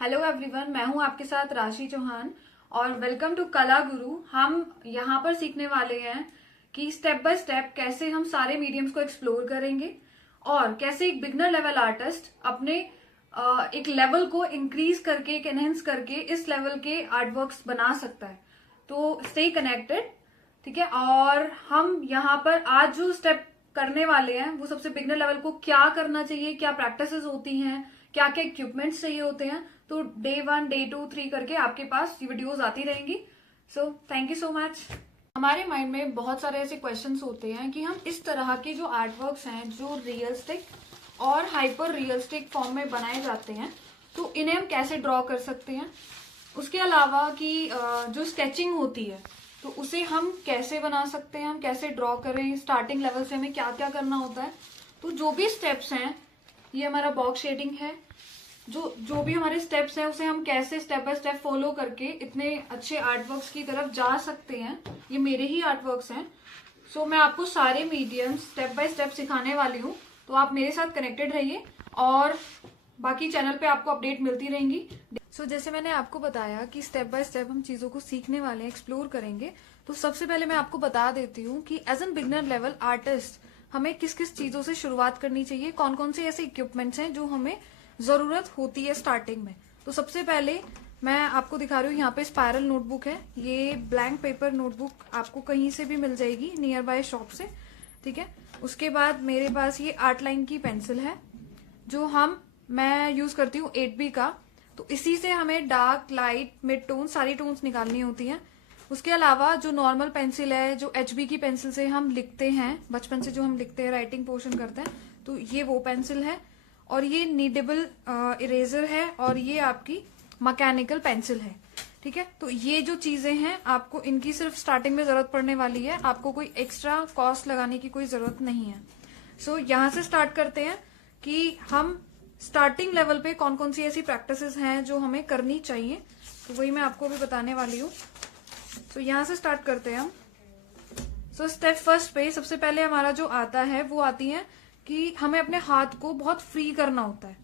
Hello everyone, मैं हूं आपके साथ राशि चौहान और वेलकम टू कला गुरु। हम यहाँ पर सीखने वाले हैं कि स्टेप बाय स्टेप कैसे हम सारे मीडियम्स को एक्सप्लोर करेंगे और कैसे एक बिगनर लेवल आर्टिस्ट अपने एक लेवल को इंक्रीज करके, एक एनहेंस करके इस लेवल के आर्ट वर्क्स बना सकता है। तो स्टे कनेक्टेड, ठीक है। और हम यहाँ पर आज जो स्टेप करने वाले हैं वो सबसे बिगनर लेवल को क्या करना चाहिए, क्या प्रैक्टिसेस होती हैं, क्या क्या इक्विपमेंट्स चाहिए होते हैं। तो डे 1, डे 2, 3 करके आपके पास ये वीडियोस आती रहेंगी। So thank you so much. हमारे माइंड में बहुत सारे ऐसे क्वेश्चंस होते हैं कि हम इस तरह के जो आर्ट वर्क्स हैं जो रियलिस्टिक और हाइपर रियलिस्टिक फॉर्म में बनाए जाते हैं, तो इन्हें हम कैसे ड्रॉ कर सकते हैं। उसके अलावा कि जो स्केचिंग होती है तो उसे हम कैसे बना सकते हैं, हम कैसे ड्रॉ करें, स्टार्टिंग लेवल से हमें क्या क्या करना होता है। तो जो भी स्टेप्स हैं, ये हमारा बॉक्स शेडिंग है, जो भी हमारे स्टेप्स हैं उसे हम कैसे स्टेप बाय स्टेप फॉलो करके इतने अच्छे आर्टवर्क्स की तरफ जा सकते हैं। ये मेरे ही आर्टवर्क्स हैं। सो मैं आपको सारे मीडियम स्टेप बाय स्टेप सिखाने वाली हूँ, तो आप मेरे साथ कनेक्टेड रहिए और बाकी चैनल पे आपको अपडेट मिलती रहेंगी। सो जैसे मैंने आपको बताया कि स्टेप बाय स्टेप हम चीजों को सीखने वाले हैं, एक्सप्लोर करेंगे। तो सबसे पहले मैं आपको बता देती हूँ कि as an beginner level artist हमें किस किस चीजों से शुरुआत करनी चाहिए, कौन कौन से ऐसे इक्विपमेंट्स हैं जो हमें जरूरत होती है स्टार्टिंग में। तो सबसे पहले मैं आपको दिखा रही हूँ, यहाँ पे स्पायरल नोटबुक है। ये ब्लैंक पेपर नोटबुक आपको कहीं से भी मिल जाएगी नियर बाय शॉप से, ठीक है। उसके बाद मेरे पास ये आर्ट लाइन की पेंसिल है जो मैं यूज करती हूँ 8B का। तो इसी से हमें डार्क, लाइट, मिड टोन सारी टोन्स निकालनी होती हैं। उसके अलावा जो नॉर्मल पेंसिल है, जो HB की पेंसिल से हम लिखते हैं, बचपन से जो हम लिखते हैं, राइटिंग पोर्शन करते हैं, तो ये वो पेंसिल है। और ये नीडेबल इरेजर है और ये आपकी मैकेनिकल पेंसिल है, ठीक है। तो ये जो चीजें हैं आपको इनकी सिर्फ स्टार्टिंग में जरूरत पड़ने वाली है, आपको कोई एक्स्ट्रा कॉस्ट लगाने की कोई जरूरत नहीं है। सो यहाँ से स्टार्ट करते हैं कि हम स्टार्टिंग लेवल पे कौन कौन सी ऐसी प्रैक्टिसेस हैं जो हमें करनी चाहिए, तो वही मैं आपको अभी बताने वाली हूँ। तो यहाँ से स्टार्ट करते हैं हम। सो स्टेप फर्स्ट पे सबसे पहले हमारा जो आता है वो आती है कि हमें अपने हाथ को बहुत फ्री करना होता है।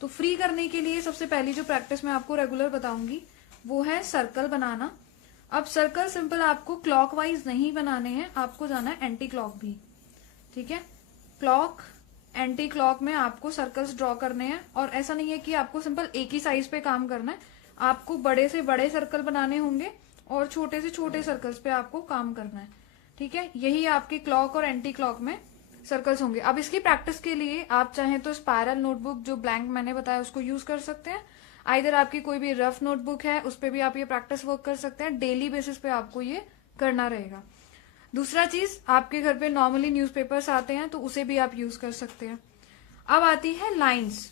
तो फ्री करने के लिए सबसे पहली जो प्रैक्टिस मैं आपको रेगुलर बताऊंगी वो है सर्कल बनाना। अब सर्कल सिंपल आपको क्लॉकवाइज नहीं बनाने हैं, आपको जाना है एंटी क्लॉक भी, ठीक है। क्लॉक, एंटी क्लॉक में आपको सर्कल्स ड्रॉ करने हैं। और ऐसा नहीं है कि आपको सिंपल एक ही साइज पे काम करना है, आपको बड़े से बड़े सर्कल बनाने होंगे और छोटे से छोटे सर्कल्स पे आपको काम करना है, ठीक है। यही आपके क्लॉक और एंटी क्लॉक में सर्कल्स होंगे। अब इसकी प्रैक्टिस के लिए आप चाहें तो स्पायरल नोटबुक जो ब्लैंक मैंने बताया उसको यूज कर सकते हैं। आइदर आपकी कोई भी रफ नोटबुक है उस पर भी आप ये प्रैक्टिस वर्क कर सकते हैं। डेली बेसिस पे आपको ये करना रहेगा। दूसरा चीज, आपके घर पे नॉर्मली न्यूज़पेपर्स आते हैं तो उसे भी आप यूज कर सकते हैं। अब आती है लाइन्स,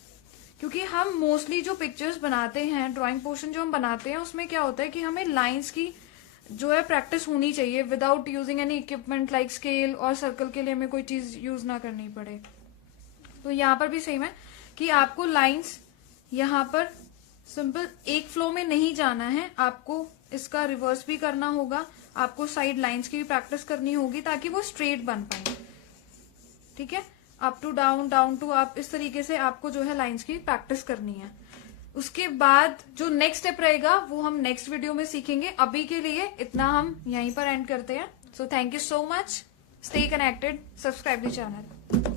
क्योंकि हम मोस्टली जो पिक्चर्स बनाते हैं, ड्राइंग पोर्शन जो हम बनाते हैं, उसमें क्या होता है कि हमें लाइन्स की जो है प्रैक्टिस होनी चाहिए without using any equipment like scale, और सर्कल के लिए हमें कोई चीज यूज ना करनी पड़े। तो यहाँ पर भी सेम है कि आपको लाइन्स यहाँ पर सिंपल एक फ्लो में नहीं जाना है, आपको इसका रिवर्स भी करना होगा, आपको साइड लाइन्स की भी प्रैक्टिस करनी होगी ताकि वो स्ट्रेट बन पाए, ठीक है। Up to down, down to up, इस तरीके से आपको जो है लाइन्स की प्रैक्टिस करनी है। उसके बाद जो नेक्स्ट स्टेप रहेगा वो हम नेक्स्ट वीडियो में सीखेंगे। अभी के लिए इतना हम यहीं पर एंड करते हैं। So thank you so much, stay connected, subscribe the channel.